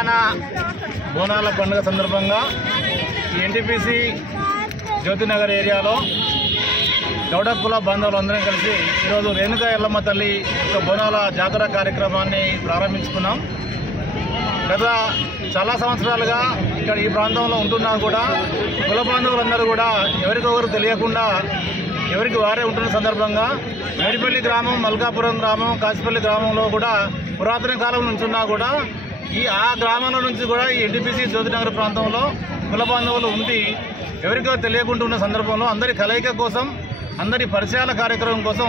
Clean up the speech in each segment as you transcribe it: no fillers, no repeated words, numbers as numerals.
తెలంగాణ బోనాల పండుగ సందర్భంగా ఈ ఎన్టీపీసీ జ్యోతినగర్ ఏరియాలో గౌడ కుల బాంధవులందరం కలిసి ఈరోజు రేణుకా ఎల్లమ్మ తల్లి బోనాల జాతర కార్యక్రమాన్ని ప్రారంభించుకున్నాం. గత చాలా సంవత్సరాలుగా ఇక్కడ ఈ ప్రాంతంలో ఉంటున్నా కూడా కుల బాంధవులందరూ కూడా ఎవరికొకరు తెలియకుండా ఎవరికి వారే ఉంటున్న సందర్భంగా మేడిపల్లి గ్రామం, మల్కాపురం గ్రామం, కాసిపల్లి గ్రామంలో కూడా పురాతన కాలం నుంచి ఉన్నా కూడా ఆ గ్రామాల నుంచి కూడా ఈ ఎన్టీపీసీ జ్యోతినగర్ ప్రాంతంలో కుల బాంధవులు ఉండి ఎవరికో తెలియకుండా ఉన్న సందర్భంలో అందరి కలయిక కోసం, అందరి పరిచయాల కార్యక్రమం కోసం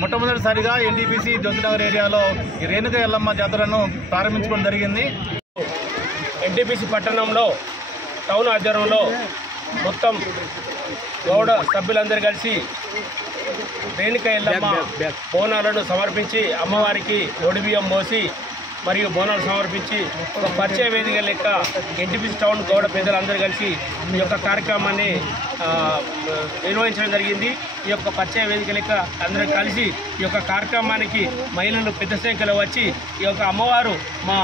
మొట్టమొదటిసారిగా ఎన్టీపీసీ జ్యోతినగర్ ఏరియాలో ఈ రేణుకా ఎల్లమ్మ జాతరను ప్రారంభించుకోవడం జరిగింది. ఎన్టీపీసీ పట్టణంలో టౌన్ ఆధ్వర్యంలో మొత్తం గౌడ సభ్యులందరూ కలిసి రేణుకా ఎల్లమ్మ బోనాలను సమర్పించి అమ్మవారికి ఒడిబియ్యం మోసి మరియు బోనాలు సమర్పించి ఒక పరిచయ వేదిక లెక్క ఎన్టీపీసీ టౌన్ గౌడ పెద్దలందరూ కలిసి ఈ యొక్క కార్యక్రమాన్ని నిర్వహించడం జరిగింది. ఈ యొక్క పరిచయ వేదిక లెక్క అందరూ కలిసి ఈ యొక్క కార్యక్రమానికి మహిళలు పెద్ద సంఖ్యలో వచ్చి ఈ యొక్క అమ్మవారు మా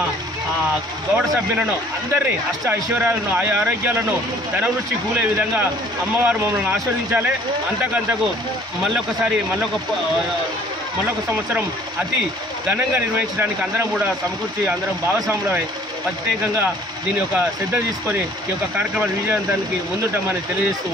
గౌడ సభ్యులను అందరినీ అష్ట ఐశ్వర్యాలను, ఆరోగ్యాలను ధనవృష్టి కూలే విధంగా అమ్మవారు మమ్మల్ని ఆస్వాదించాలి. అంతకంతకు మళ్ళొక సంవత్సరం అతి ఘనంగా నిర్వహించడానికి అందరం కూడా సమకూర్చి అందరం భాగస్వాములమై ప్రత్యేకంగా దీని యొక్క శ్రద్ధ తీసుకొని ఈ యొక్క కార్యక్రమాన్ని విజయవంతానికి ముందుంటామని తెలియజేస్తూ